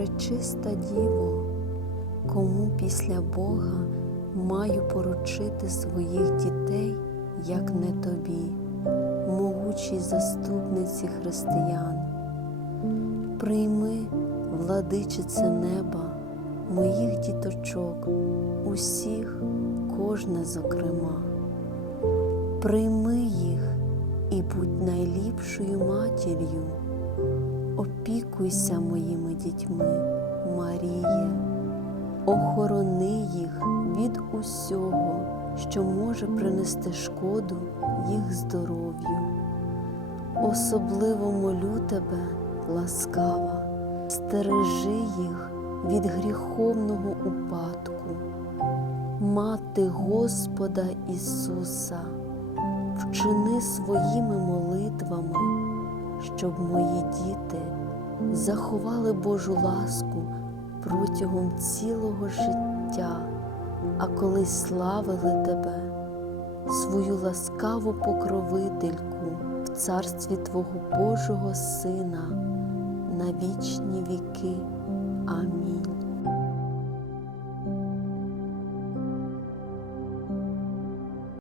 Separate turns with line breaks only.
пречиста Діво, кому після Бога маю поручити своїх дітей, як не тобі, могучій заступниці християн. Прийми, владичице неба, моїх діточок, усіх, кожне зокрема. Прийми їх і будь найліпшою матір'ю. Опікуйся моїми дітьми, Маріє, охорони їх від усього, що може принести шкоду їх здоров'ю. Особливо молю тебе, ласкава, стережи їх від гріховного упадку. Мати Господа Ісуса, вчини своїми молитвами, щоб мої діти заховали Божу ласку протягом цілого життя, а коли славили тебе, свою ласкаву покровительку в царстві Твого Божого Сина на вічні віки.